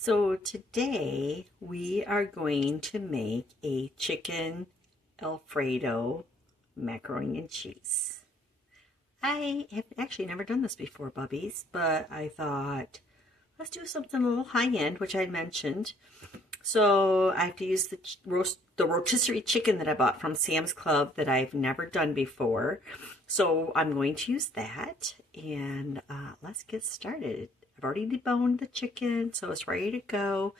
So today we are going to make a chicken Alfredo macaroni and cheese. I have actually never done this before, Bubbies, but I thought let's do something a little high end, which I mentioned. So I have to use the rotisserie chicken that I bought from Sam's Club that I've never done before. So I'm going to use that, and let's get started. I've already deboned the chicken, so it's ready to go.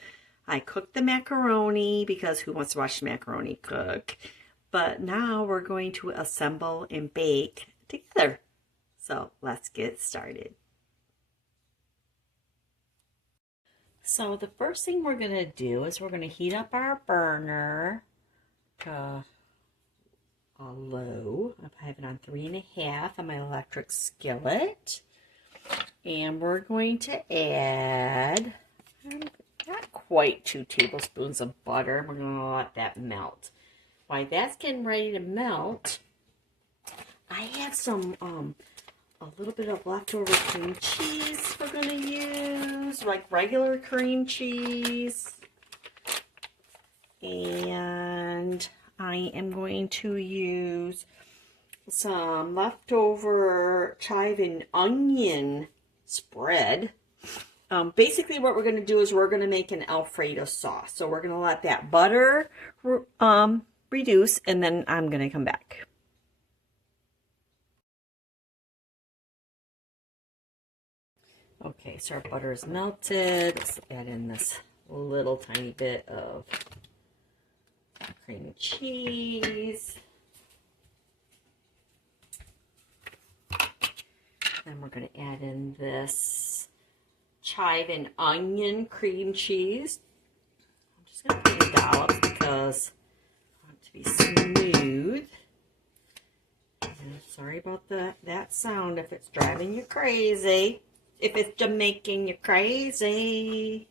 I cooked the macaroni because who wants to watch the macaroni cook? But now we're going to assemble and bake together. So let's get started. So the first thing we're going to do is we're going to heat up our burner to a low. I have it on 3.5 on my electric skillet. And we're going to add not quite 2 tablespoons of butter. We're going to let that melt. While that's getting ready to melt, I have some a little bit of leftover cream cheese we're going to use, like regular cream cheese. And I am going to use some leftover chive and onion spread. Basically what we're going to do is we're going to make an Alfredo sauce. So we're going to let that butter reduce, and then I'm going to come back. Okay, so our butter is melted. Let's add in this little tiny bit of cream cheese. Then we're going to add in this chive and onion cream cheese. I'm just going to put in dollops because I want it to be smooth. And sorry about that sound if it's driving you crazy. If it's making you crazy.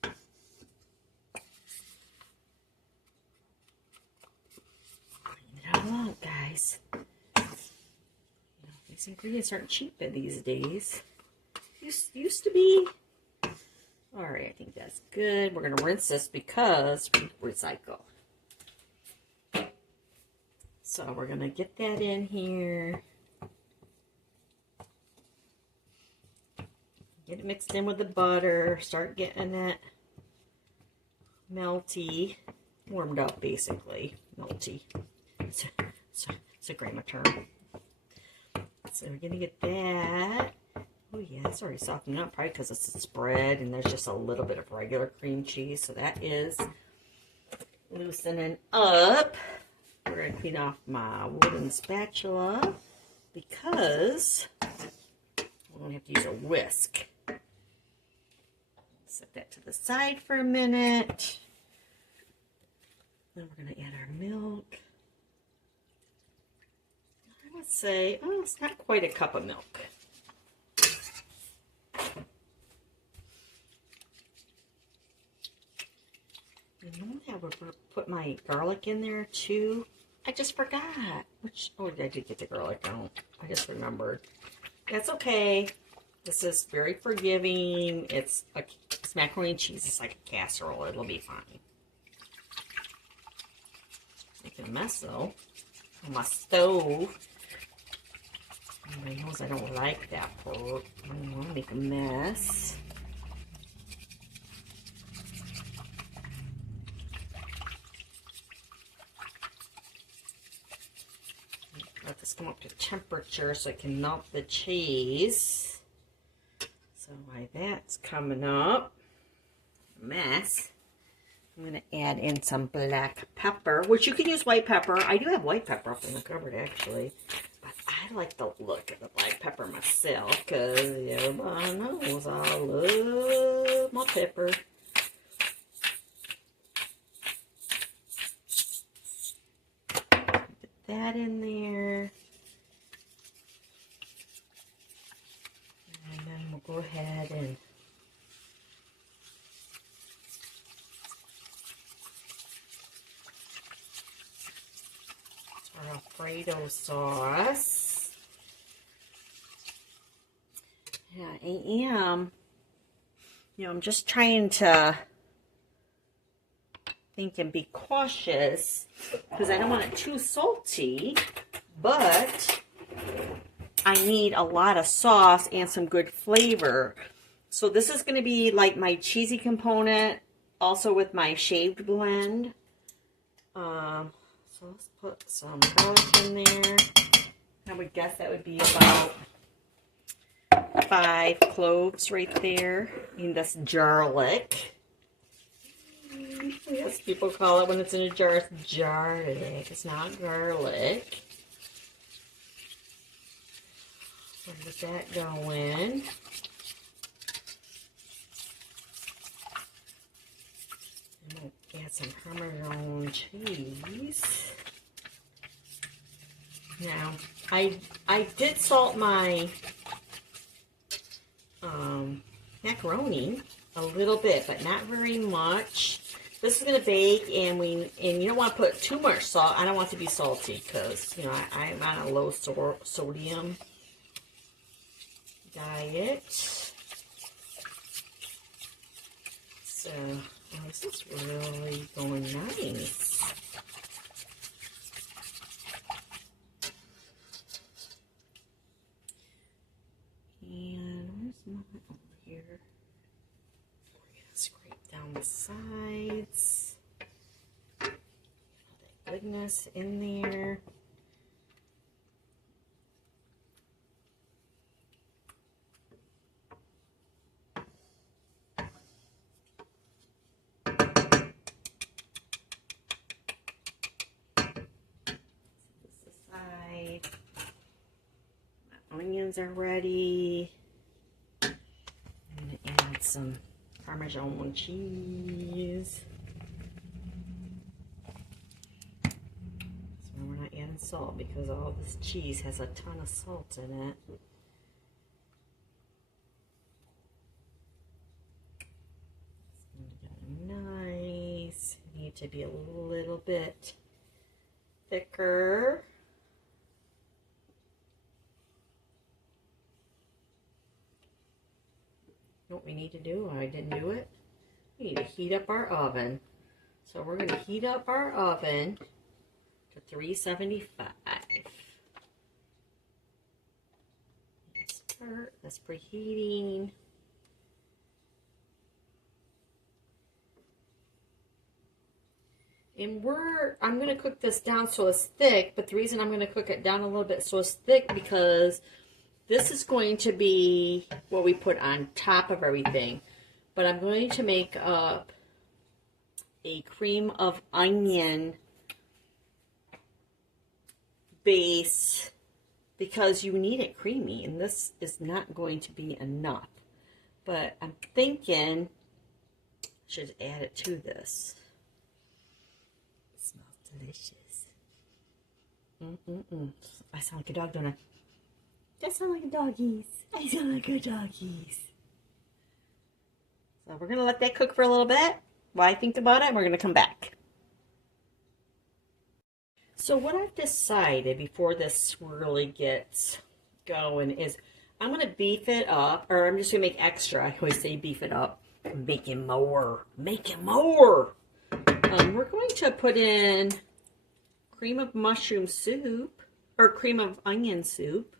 Clean it all out, guys. These ingredients aren't cheap these days. Used to be. Alright, I think that's good. We're going to rinse this because we recycle. So we're going to get that in here. Get it mixed in with the butter. Start getting it melty. Warmed up, basically. Melty. It's a grammar term. So we're going to get that. Oh yeah, it's already softening up, probably because it's a spread and there's just a little bit of regular cream cheese. So that is loosening up. We're going to clean off my wooden spatula because we're going to have to use a whisk. Set that to the side for a minute. Then we're going to add our milk. I would say, oh, it's not quite a cup of milk. I would put my garlic in there too. I just forgot. Oh, I did get the garlic out. I just remembered. That's okay. This is very forgiving. It's macaroni and cheese. It's like a casserole. It'll be fine. Making a mess though on my stove. Everybody knows I don't like that part. I don't want to make a mess. Let this come up to temperature so I can melt the cheese. So while that's coming up, mess, I'm going to add in some black pepper, which you can use white pepper. I do have white pepper up in the cupboard actually, but I like the look of the black pepper myself because everybody knows I love my pepper. Get that in there. And then we'll go ahead and our Alfredo sauce. Yeah, I am, I'm just trying to think and be cautious because I don't want it too salty, but I need a lot of sauce and some good flavor. So this is going to be like my cheesy component, also with my shaved blend. So let's put some garlic in there. I would guess that would be about 5 cloves right there. And that's garlic. Yes, people call it when it's in a jar, it's garlic. It's not garlic. So get that going. I'm going to add some Parmesan cheese. Now, I did salt my macaroni a little bit, but not very much. This is going to bake, and you don't want to put too much salt. I don't want it to be salty because, I'm on a low sodium diet. So, this is really going nice. And where's my over here? We're going to scrape down the sides. All that goodness in there. Onions are ready. I'm going to add some Parmesan cheese. So we're not adding salt because all this cheese has a ton of salt in it. It's nice. Need to be a little bit thicker. What we need to do, I didn't do it, we need to heat up our oven. So we're going to heat up our oven to 375. Start, that's preheating. And I'm going to cook this down so it's thick, but the reason I'm going to cook it down a little bit so it's thick because this is going to be what we put on top of everything. But I'm going to make up a cream of onion base because you need it creamy, and this is not going to be enough. But I'm thinking I should add it to this. It smells delicious. I sound like a dog, don't I? I sound like a doggies. I sound like a doggies. So we're going to let that cook for a little bit while I think about it, and we're going to come back. So what I've decided before this really gets going is I'm going to beef it up, or I'm just going to make extra. I always say beef it up. Making more. Making more. We're going to put in cream of mushroom soup, or cream of onion soup.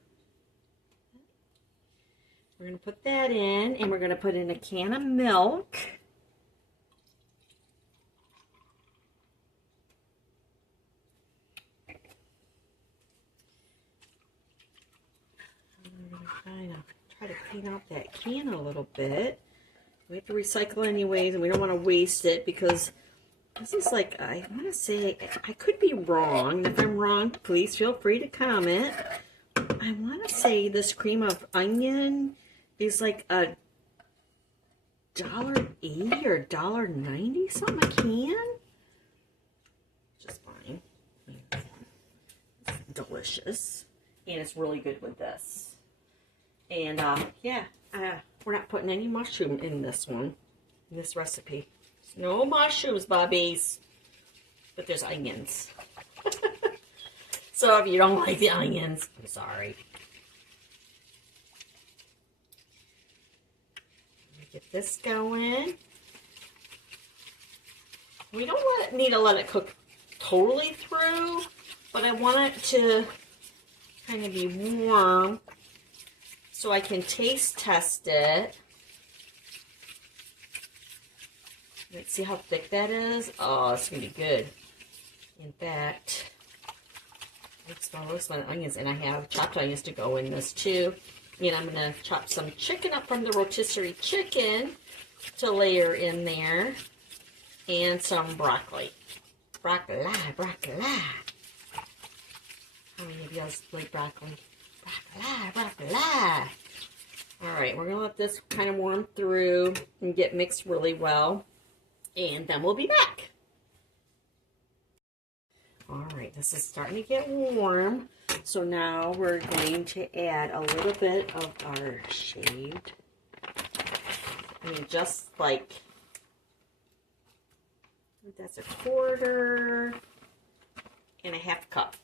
We're going to put that in, and we're going to put in a can of milk. I'm going to try to clean out that can a little bit. We have to recycle anyways, and we don't want to waste it because this is like, I want to say, I could be wrong. If I'm wrong, please feel free to comment. I want to say this cream of onion is like a $1.80 or $1.90 something a can. Just fine. It's delicious. And it's really good with this. And yeah, we're not putting any mushroom in this one, in this recipe. No mushrooms, bubbies. But there's onions. So if you don't like the onions, I'm sorry. Get this going. We don't need to let it cook totally through, but I want it to kind of be warm so I can taste test it. Let's see how thick that is. Oh, it's going to be good. In fact, let's roast my onions, and I have chopped onions to go in this too. And I'm going to chop some chicken up from the rotisserie chicken to layer in there, and some broccoli. Broccoli. How many of you guys like broccoli? Broccoli. All right, we're going to let this kind of warm through and get mixed really well, and then we'll be back. All right, this is starting to get warm. So now we're going to add a little bit of our shaved. I mean, just like, that's a 1/4 and a 1/2 cup.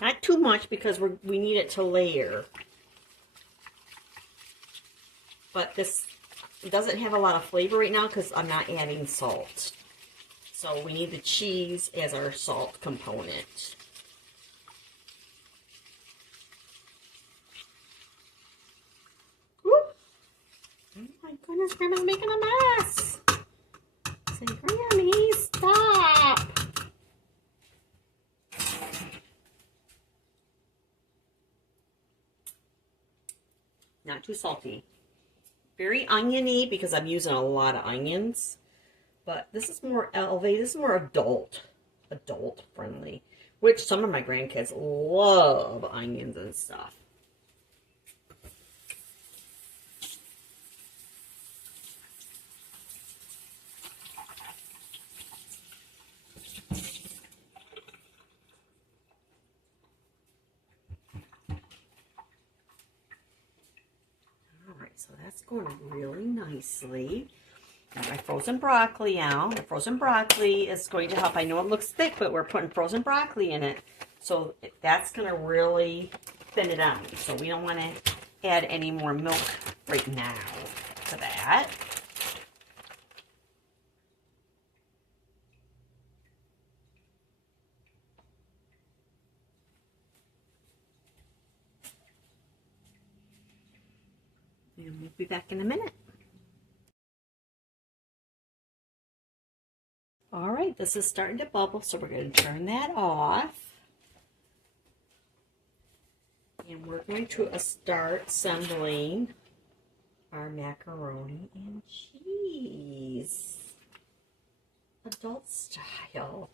Not too much because we need it to layer. But this doesn't have a lot of flavor right now because I'm not adding salt. So we need the cheese as our salt component. Whoop. Oh my goodness, Grandma's making a mess. Say, Grammy, stop. Not too salty. Very oniony because I'm using a lot of onions. But this is more elevated. This is more adult friendly. Which some of my grandkids love onions and stuff. So that's going really nicely. Got my frozen broccoli out. The frozen broccoli is going to help. I know it looks thick, but we're putting frozen broccoli in it. So that's going to really thin it out. So we don't want to add any more milk right now to that. And we'll be back in a minute. All right, this is starting to bubble, so we're going to turn that off. And we're going to start assembling our macaroni and cheese. Adult style.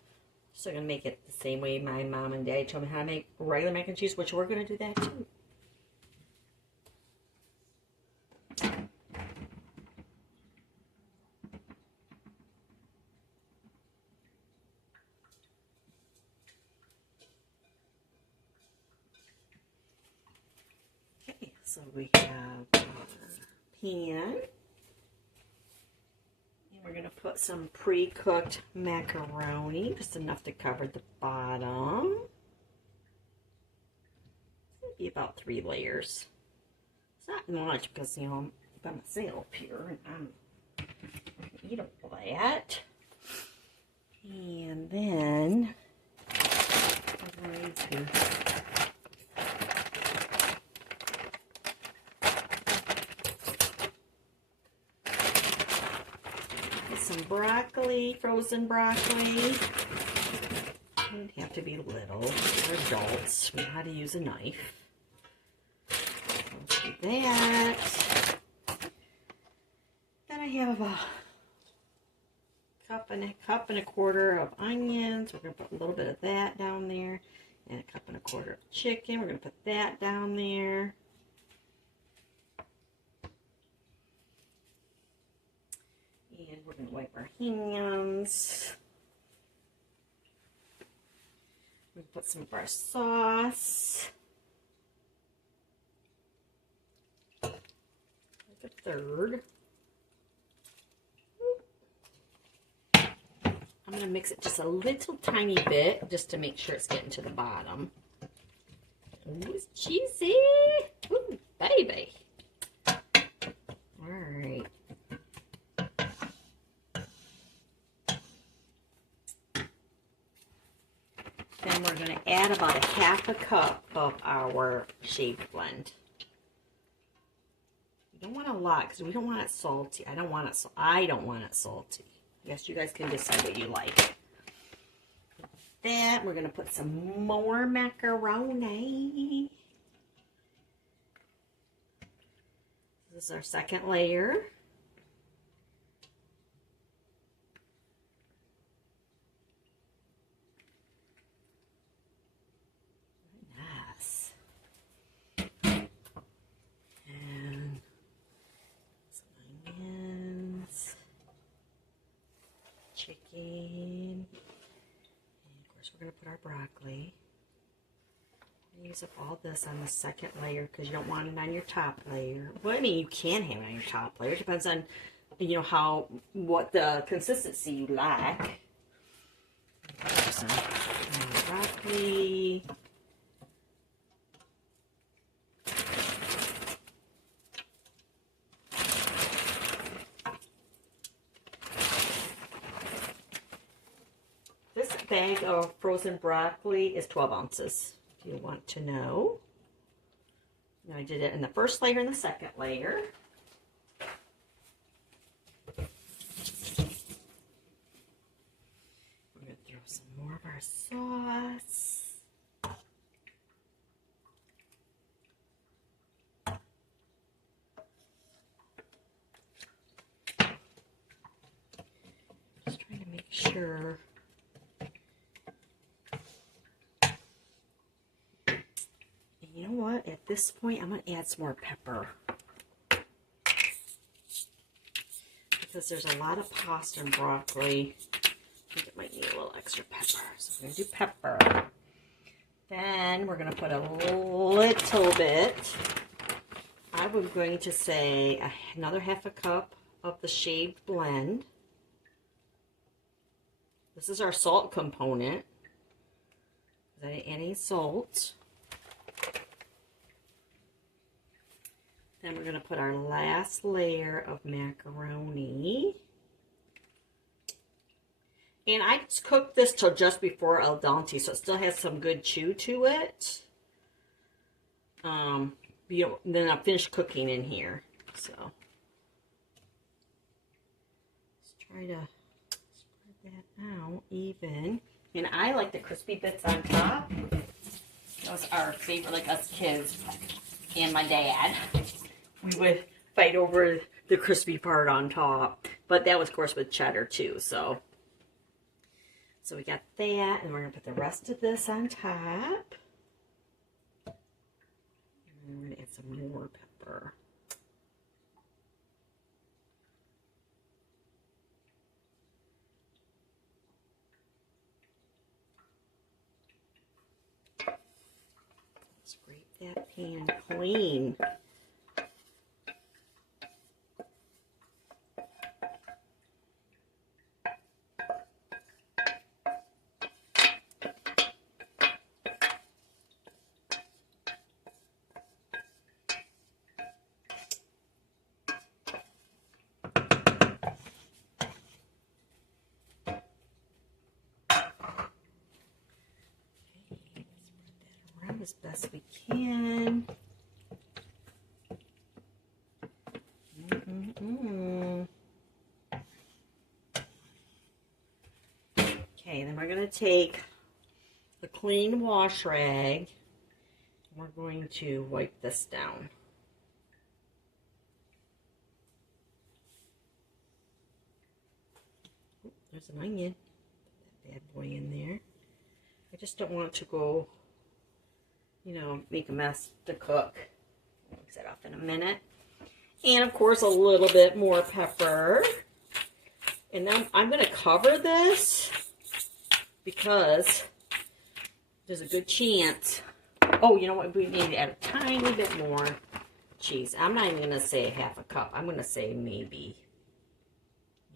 So I'm going to make it the same way my mom and dad told me how to make regular mac and cheese, which we're going to do that too. So we have a pan, and we're going to put some pre-cooked macaroni, just enough to cover the bottom. Maybe about 3 layers. It's not much because, you know, I'm by myself here, and I'm going to eat all that. And then we're going to some broccoli, frozen broccoli. It would have to be little. We're adults. We know how to use a knife. Let's do that. Then I have a cup and a 1/4 of onions. We're going to put a little bit of that down there. And a 1/4 of chicken. We're going to put that down there. And we're going to wipe our hands. We're going to put some of our sauce. Like a 1/3. I'm going to mix it just a little tiny bit just to make sure it's getting to the bottom. Ooh, it's cheesy. Ooh, baby. All right. add about a half a cup of our shaved blend. You don't want a lot because we don't want it salty. I don't want it salty. I guess you guys can decide what you like. Then we're going to put some more macaroni. This is our second layer. Nice. And some onions, chicken. We're going to put our broccoli. Use up all this on the second layer because you don't want it on your top layer. Well, I mean, you can have it on your top layer. It depends on, you know, what the consistency you like. Some broccoli. This bag of frozen broccoli is 12 ounces, if you want to know. Now I did it in the first layer and the second layer. We're going to throw some more of our sauce. Just trying to make sure. You know what? At this point, I'm going to add some more pepper. Because there's a lot of pasta and broccoli. I think it might need a little extra pepper. So we're going to do pepper. Then we're going to put a little bit. I was going to say another half a cup of the shaved blend. This is our salt component. I didn't add any salt. Then we're going to put our last layer of macaroni. And I just cooked this till just before al dente, so it still has some good chew to it. Then I'll finish cooking in here. So let's try to spread that out even. And I like the crispy bits on top. Those are our favorite, like us kids and my dad. We would fight over the crispy part on top. But that was, of course, with cheddar, too. So we got that. And we're going to put the rest of this on top. And we're going to add some more pepper. Scrape that pan clean. As best we can. Okay, then we're going to take the clean wash rag and we're going to wipe this down. There's an onion. Put that bad boy in there. I just don't want it to go, you know, make a mess to cook. I'll mix that off in a minute. And of course, a little bit more pepper. And then I'm going to cover this because there's a good chance. Oh, you know what? We need to add a tiny bit more cheese. I'm not even going to say half a cup. I'm going to say maybe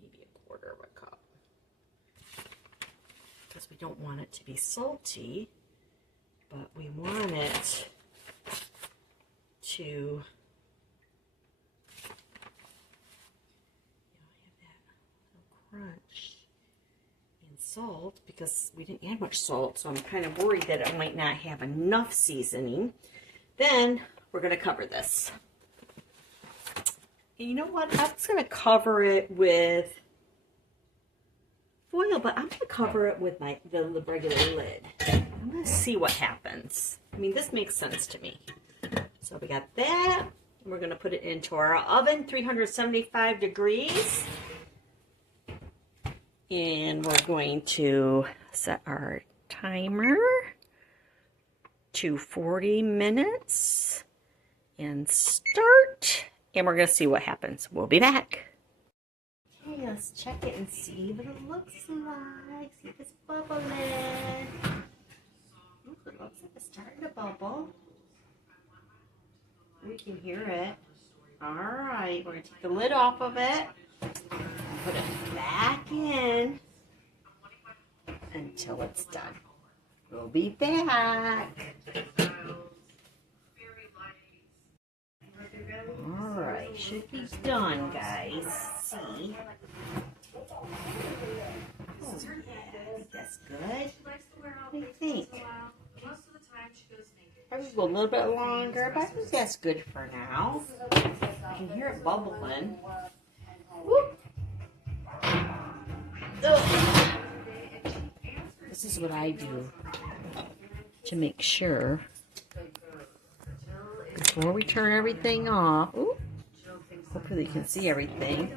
a quarter of a cup. Because we don't want it to be salty. But we want it to have that little crunch and salt because we didn't add much salt, so I'm kind of worried that it might not have enough seasoning. Then we're going to cover this. And you know what? I was going to cover it with foil, but I'm going to cover it with the regular lid. I'm going to see what happens. I mean, this makes sense to me. So we got that. We're going to put it into our oven, 375 degrees. And we're going to set our timer to 40 minutes and start. And we're going to see what happens. We'll be back. Okay, let's check it and see what it looks like. See if it's bubbling. Ooh, it looks like it's starting to bubble. We can hear it. All right, we're going to take the lid off of it. Put it back in until it's done. We'll be back. Alright, should be done, guys. See? Oh, yeah, I think that's good. What do you think? Probably go a little bit longer, but I think that's good for now. I can hear it bubbling. Whoop. Ugh. This is what I do to make sure before we turn everything off. Ooh, hopefully you can see everything.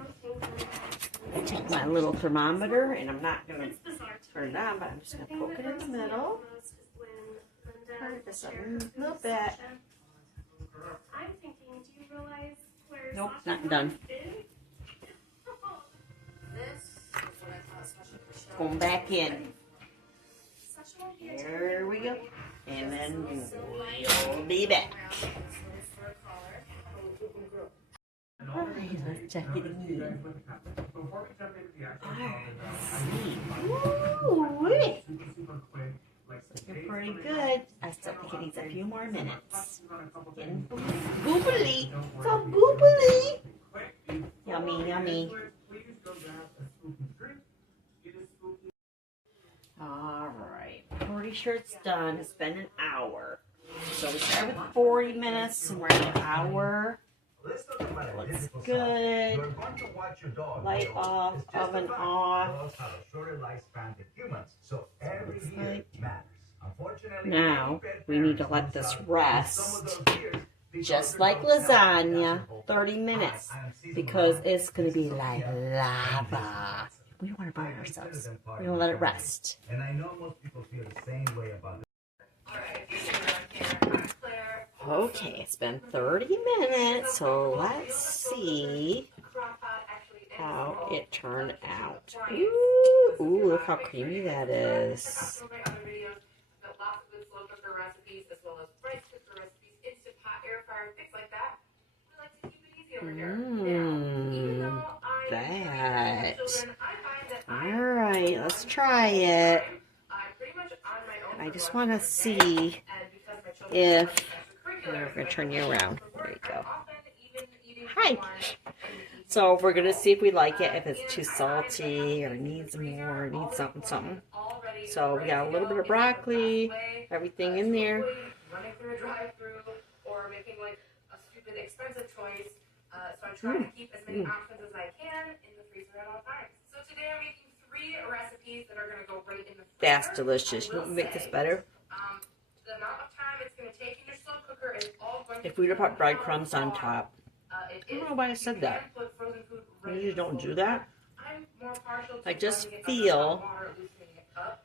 I take my little thermometer and I'm not going to turn it on, but I'm just going to poke it in the middle. Turn this up a little bit. Nope, not done. Going back in. There we go. And then we'll be back. Alright, let's check it again. Alright, let's see. Ooh, looking pretty good. I still think it needs a few more minutes. Getting boobily. So boobily. Yummy, yummy. Alright, pretty sure it's done. It's been an hour. So we started with 40 minutes and we're at an hour. Looks good. Light off, oven off. Now we need to let this rest, just like lasagna, 30 minutes, because it's going to be like lava. We don't want to burn ourselves. We're going to let it rest. And I know most people feel the same way about it. Okay, it's been 30 minutes, so let's see how it turned out. Ooh, look how creamy that is. That. Alright, let's try it. I just want to see if... We're going to turn you around. There you go. Hi. So we're going to see if we like it, if it's too salty or needs more, needs something, something. So we got a little bit of broccoli, everything in there. Running through a drive-through or making like a stupid expensive choice. So I'm trying to keep as many options as I can in the freezer at all times. So today I'm making 3 recipes that are going to go right in the freezer. That's delicious. You want me to make this better? The amount of time it's going to take in your slow cooker is all going to... If we would have put breadcrumbs on top. I don't know why I said that. I usually don't do that. I just feel...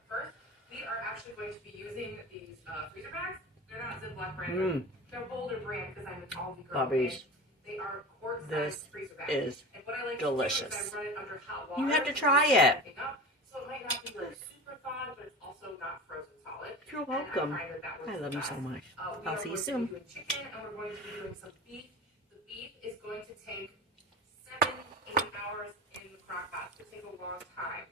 First, we are actually going to be using these freezer bags. They're not Ziploc brand. They're Boulder brand because I'm an Aldi girl. Bobbies. They are quart-sized freezer bags. This is delicious. You have to try it. So it might not be like super thawed, but it's also not frozen solid. You're welcome. I love you so much. I'll see you soon. We're chicken and we're going to be doing some beef. The beef is going to take 7-8 hours in the crock pot. It's going to take a long time.